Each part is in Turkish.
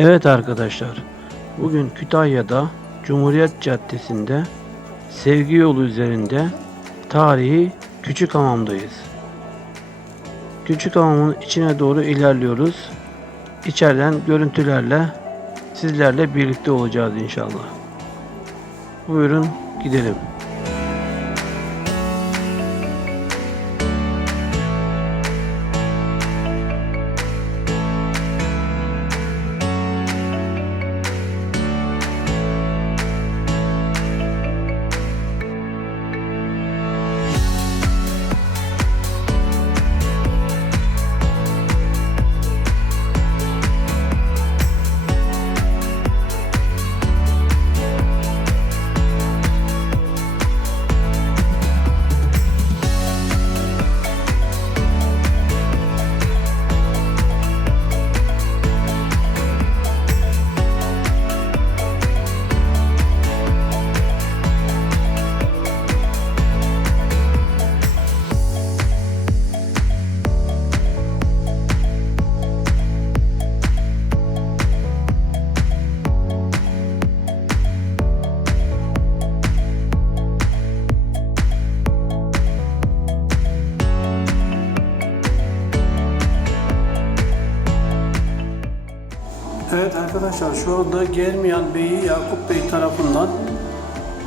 Evet arkadaşlar, bugün Kütahya'da Cumhuriyet Caddesi'nde Sevgi Yolu üzerinde tarihi Küçük Hamam'dayız. Küçük Hamam'ın içine doğru ilerliyoruz. İçeriden görüntülerle sizlerle birlikte olacağız inşallah. Buyurun gidelim. Evet arkadaşlar şu anda Germiyan Bey'i Yakup Bey tarafından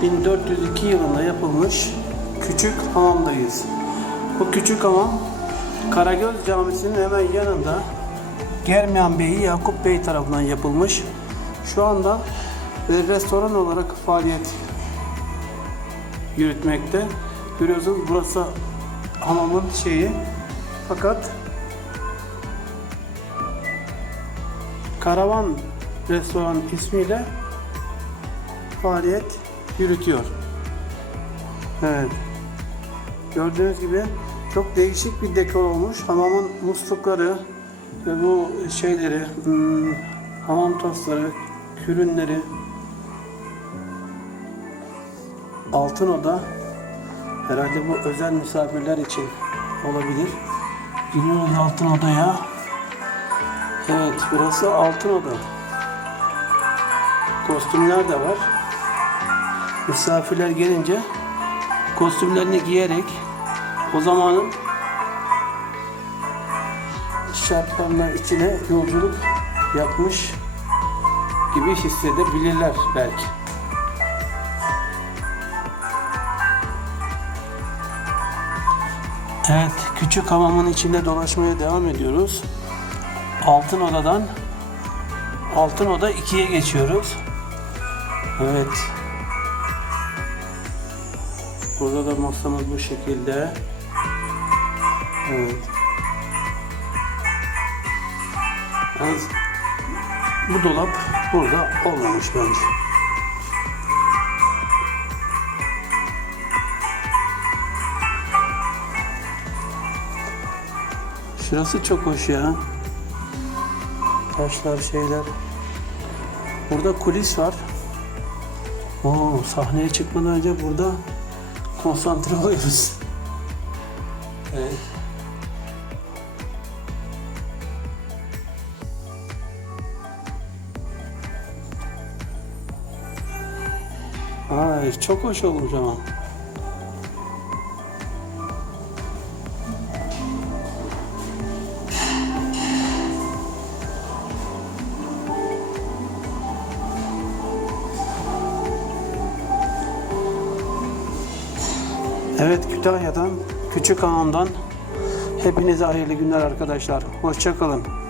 1402 yılında yapılmış küçük hamamdayız. Bu küçük hamam Karagöz Camisi'nin hemen yanında Germiyan Bey'i Yakup Bey tarafından yapılmış. Şu anda restoran olarak faaliyet yürütmekte. Görüyorsunuz burası hamamın şeyi. Fakat Karavan Restoran ismiyle faaliyet yürütüyor. Evet. Gördüğünüz gibi çok değişik bir dekor olmuş. Hamamın muslukları ve bu şeyleri, hmm, hamam tosları, kürünleri, altın oda herhalde bu özel misafirler için olabilir. Gidiyoruz altın odaya. Evet, burası altın oda. Kostümler de var. Misafirler gelince kostümlerini giyerek o zamanın şartlarına içine yolculuk yapmış gibi hissedebilirler belki. Evet, küçük hamamın içinde dolaşmaya devam ediyoruz. Altın odadan Altın oda 2'ye geçiyoruz. Evet. Burada da masamız bu şekilde. Evet. Yalnız bu dolap burada olmamış bence. Şurası çok hoş ya. Taşlar şeyler. Burada kulis var. Oo, sahneye çıkmadan önce burada konsantre oluyoruz. Evet. Ay çok hoş olmuş ama. Evet Kütahya'dan, Küçük Hamam'dan hepinize hayırlı günler arkadaşlar. Hoşçakalın.